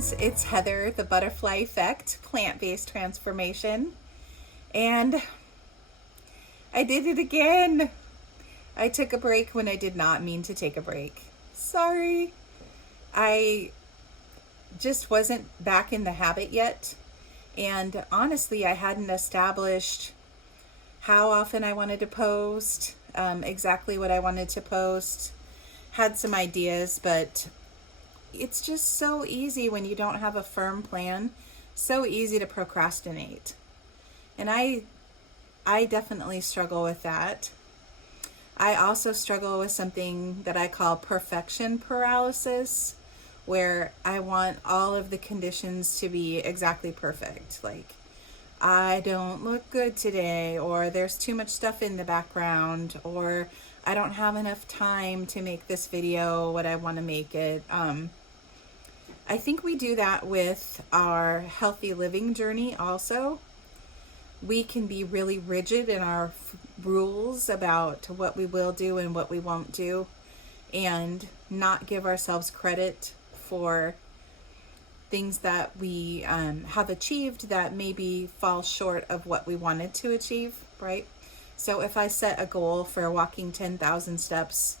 friends, it's Heather, the Butterfly Effect, plant-based transformation. And I did it again. I took a break when I did not mean to take a break. Sorry. I just wasn't back in the habit yet. And honestly, I hadn't established how often I wanted to post, exactly what I wanted to post. Had some ideas, but it's just so easy when you don't have a firm plan. So easy to procrastinate. And I definitely struggle with that. I also struggle with something that I call perfection paralysis, where I want all of the conditions to be exactly perfect. Like, I don't look good today, or there's too much stuff in the background, or I don't have enough time to make this video what I want to make it. I think we do that with our healthy living journey also. We can be really rigid in our rules about what we will do and what we won't do, and not give ourselves credit for things that we have achieved that maybe fall short of what we wanted to achieve, right? So if I set a goal for walking 10,000 steps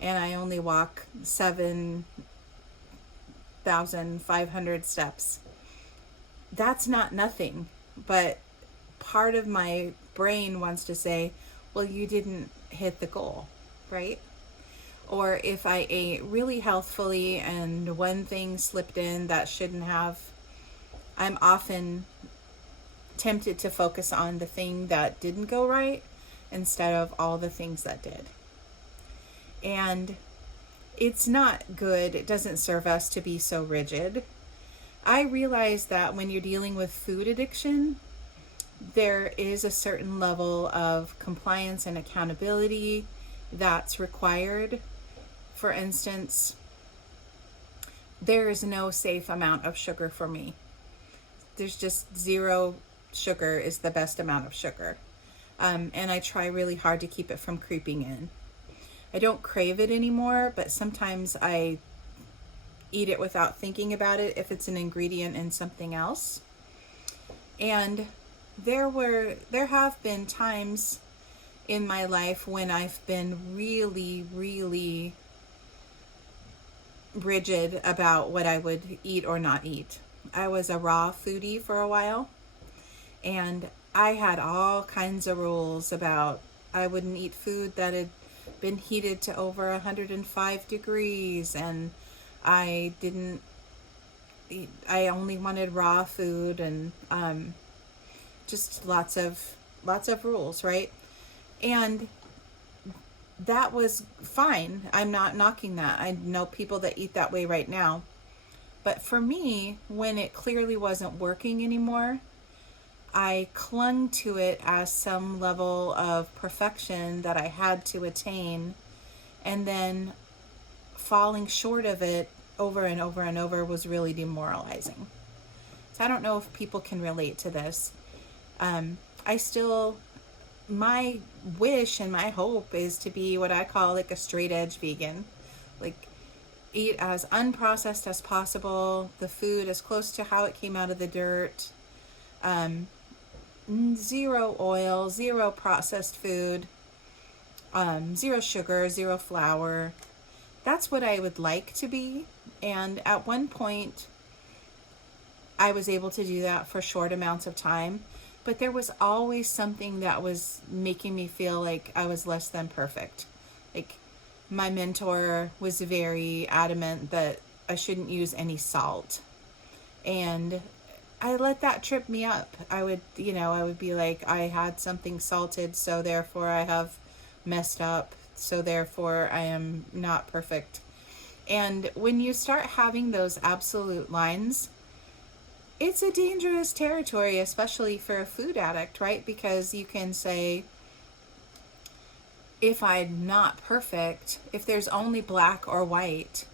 and I only walk 7,500 steps, that's not nothing. But part of my brain wants to say, well, you didn't hit the goal, right? Or if I ate really healthfully and one thing slipped in that shouldn't have, I'm often tempted to focus on the thing that didn't go right instead of all the things that did. And it's not good. It doesn't serve us to be so rigid. I realize that when you're dealing with food addiction, there is a certain level of compliance and accountability that's required. For instance, there is no safe amount of sugar for me. There's just zero sugar is the best amount of sugar. And I try really hard to keep it from creeping in. I don't crave it anymore, but sometimes I eat it without thinking about it if it's an ingredient in something else. And there have been times in my life when I've been really, really rigid about what I would eat or not eat. I was a raw foodie for a while, and I had all kinds of rules about I wouldn't eat food that had been heated to over 105 degrees, and I only wanted raw food, and just lots of rules, right? And that was fine. I'm not knocking that. I know people that eat that way right now. But for me, when it clearly wasn't working anymore, I clung to it as some level of perfection that I had to attain, and then falling short of it over and over and over was really demoralizing. So I don't know if people can relate to this. My wish and my hope is to be what I call like a straight edge vegan. Like, eat as unprocessed as possible, the food as close to how it came out of the dirt, zero oil, zero processed food, zero sugar, zero flour. That's what I would like to be. And at one point, I was able to do that for short amounts of time. But there was always something that was making me feel like I was less than perfect. Like, my mentor was very adamant that I shouldn't use any salt. And I let that trip me up. I would be like, I had something salted, so therefore I have messed up, so therefore I am not perfect. And when you start having those absolute lines, it's a dangerous territory, especially for a food addict, right? Because you can say, if I'm not perfect, if there's only black or white,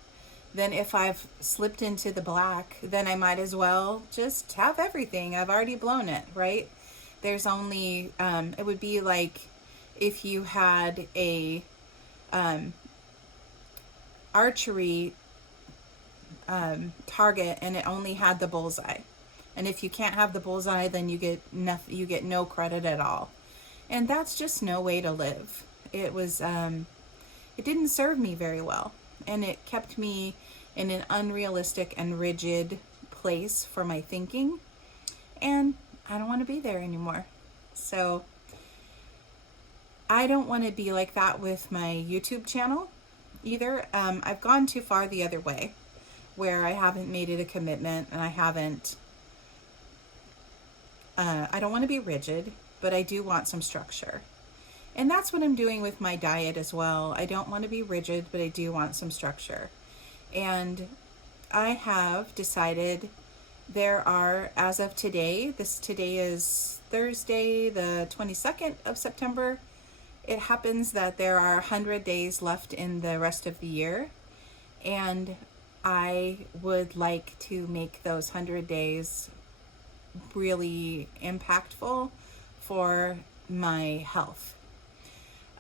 then if I've slipped into the black, then I might as well just have everything. I've already blown it, right? There's only, it would be like if you had a archery Target, and it only had the bullseye. And if you can't have the bullseye, then you get no credit at all. And that's just no way to live. It was it didn't serve me very well, and it kept me in an unrealistic and rigid place for my thinking, and I don't want to be there anymore. So I don't want to be like that with my YouTube channel either. I've gone too far the other way, where I haven't made it a commitment, and I don't want to be rigid, but I do want some structure. And that's what I'm doing with my diet as well. I don't want to be rigid, but I do want some structure. And I have decided there are, as of today is Thursday, the 22nd of September. It happens that there are 100 days left in the rest of the year. And I would like to make those 100 days really impactful for my health.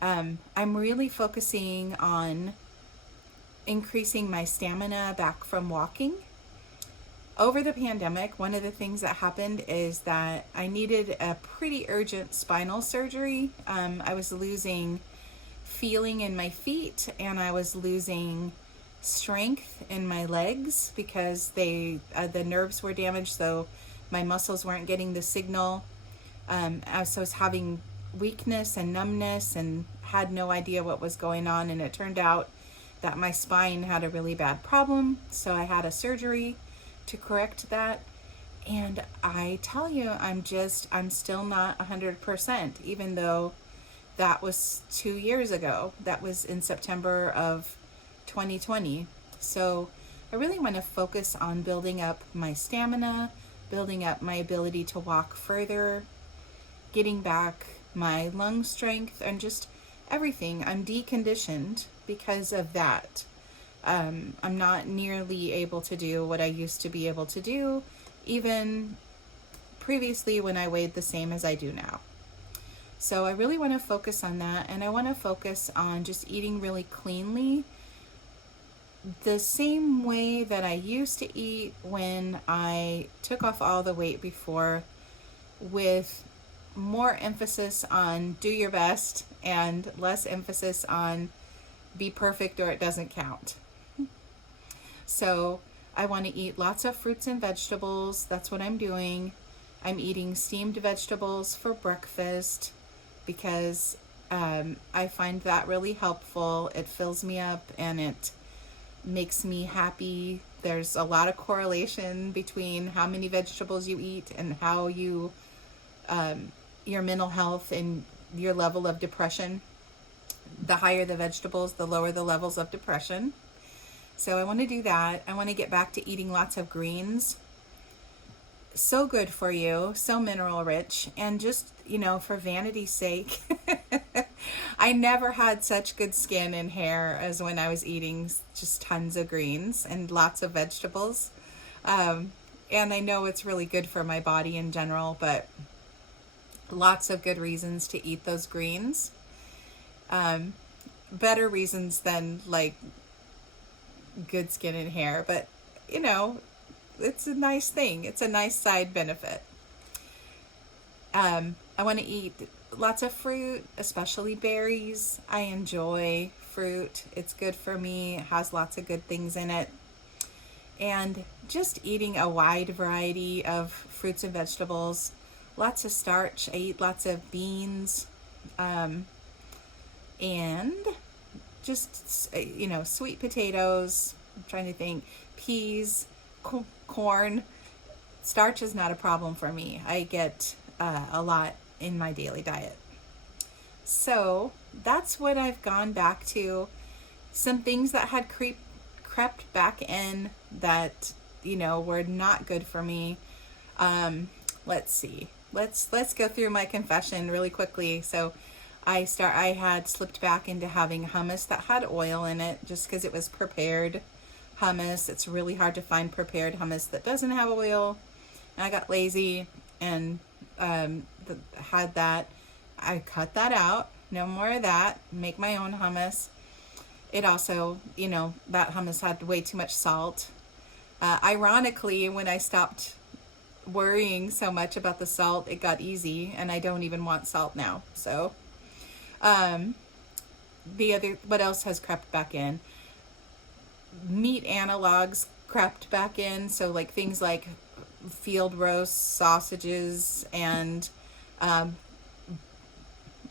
I'm really focusing on increasing my stamina back from walking. Over the pandemic, one of the things that happened is that I needed a pretty urgent spinal surgery. I was losing feeling in my feet, and I was losing strength in my legs because the nerves were damaged, so my muscles weren't getting the signal. I was having weakness and numbness and had no idea what was going on, and it turned out that my spine had a really bad problem, so I had a surgery to correct that. And I tell you, I'm still not 100%, even though that was 2 years ago. That was in September of 2020. So I really want to focus on building up my stamina, building up my ability to walk further, getting back my lung strength, and just everything. I'm deconditioned because of that. I'm not nearly able to do what I used to be able to do, even previously when I weighed the same as I do now. So I really want to focus on that, and I want to focus on just eating really cleanly, the same way that I used to eat when I took off all the weight before, with more emphasis on do your best and less emphasis on be perfect or it doesn't count. So I want to eat lots of fruits and vegetables. That's what I'm doing. I'm eating steamed vegetables for breakfast because I find that really helpful. It fills me up and it makes me happy. There's a lot of correlation between how many vegetables you eat and how you your mental health and your level of depression. The higher the vegetables, the lower the levels of depression. So I want to do that. I want to get back to eating lots of greens. So good for you, so mineral rich, and just, for vanity's sake, I never had such good skin and hair as when I was eating just tons of greens and lots of vegetables. And I know it's really good for my body in general, but lots of good reasons to eat those greens. Better reasons than like good skin and hair, but it's a nice thing. It's a nice side benefit. I want to eat lots of fruit, especially berries. I enjoy fruit. It's good for me. It has lots of good things in it. And just eating a wide variety of fruits and vegetables. Lots of starch. I eat lots of beans. And just, sweet potatoes. I'm trying to think. Peas, corn. Starch is not a problem for me. I get a lot in my daily diet. So that's what I've gone back to. Some things that had crept back in that, were not good for me. Let's see. Let's go through my confession really quickly. So I had slipped back into having hummus that had oil in it just because it was prepared hummus. It's really hard to find prepared hummus that doesn't have oil. And I got lazy and had that. I cut that out. No more of that. Make my own hummus. It also, that hummus had way too much salt. Ironically, when I stopped worrying so much about the salt, it got easy, and I don't even want salt now. So, what else has crept back in? Meat analogs crept back in. So like things like field roast sausages and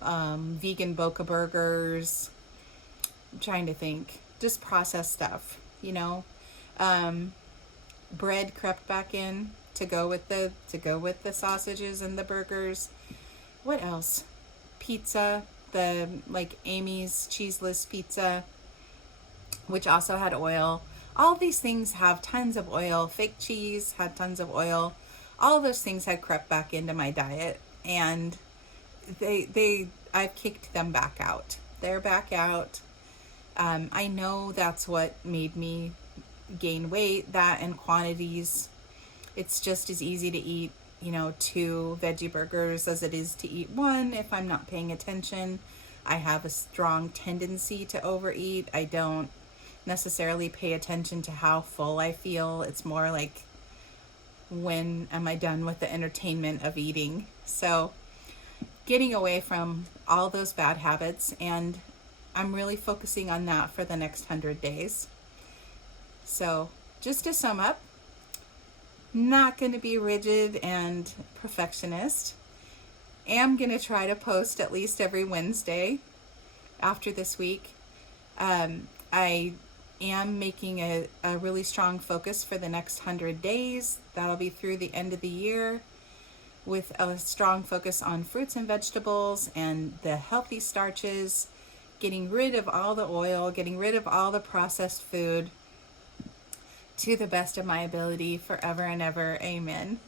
vegan Boca burgers. I'm trying to think. Just processed stuff, you know. Bread crept back in to go with the sausages and the burgers. What else? Pizza, the like Amy's cheeseless pizza, which also had oil. All these things have tons of oil. Fake cheese had tons of oil. All of those things had crept back into my diet, and I've kicked them back out. They're back out. I know that's what made me gain weight, that and quantities. It's just as easy to eat, 2 veggie burgers as it is to eat one if I'm not paying attention. I have a strong tendency to overeat. I don't necessarily pay attention to how full I feel. It's more like, when am I done with the entertainment of eating? So getting away from all those bad habits, and I'm really focusing on that for the next 100 days. So just to sum up, not going to be rigid and perfectionist. Am going to try to post at least every Wednesday after this week. I am making a really strong focus for the next 100 days. That'll be through the end of the year, with a strong focus on fruits and vegetables and the healthy starches, getting rid of all the oil, getting rid of all the processed food, to the best of my ability, forever and ever. Amen.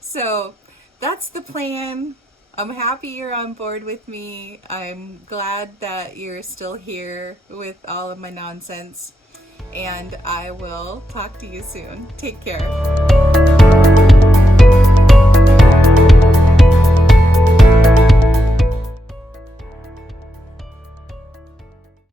So that's the plan. I'm happy you're on board with me. I'm glad that you're still here with all of my nonsense. And I will talk to you soon. Take care.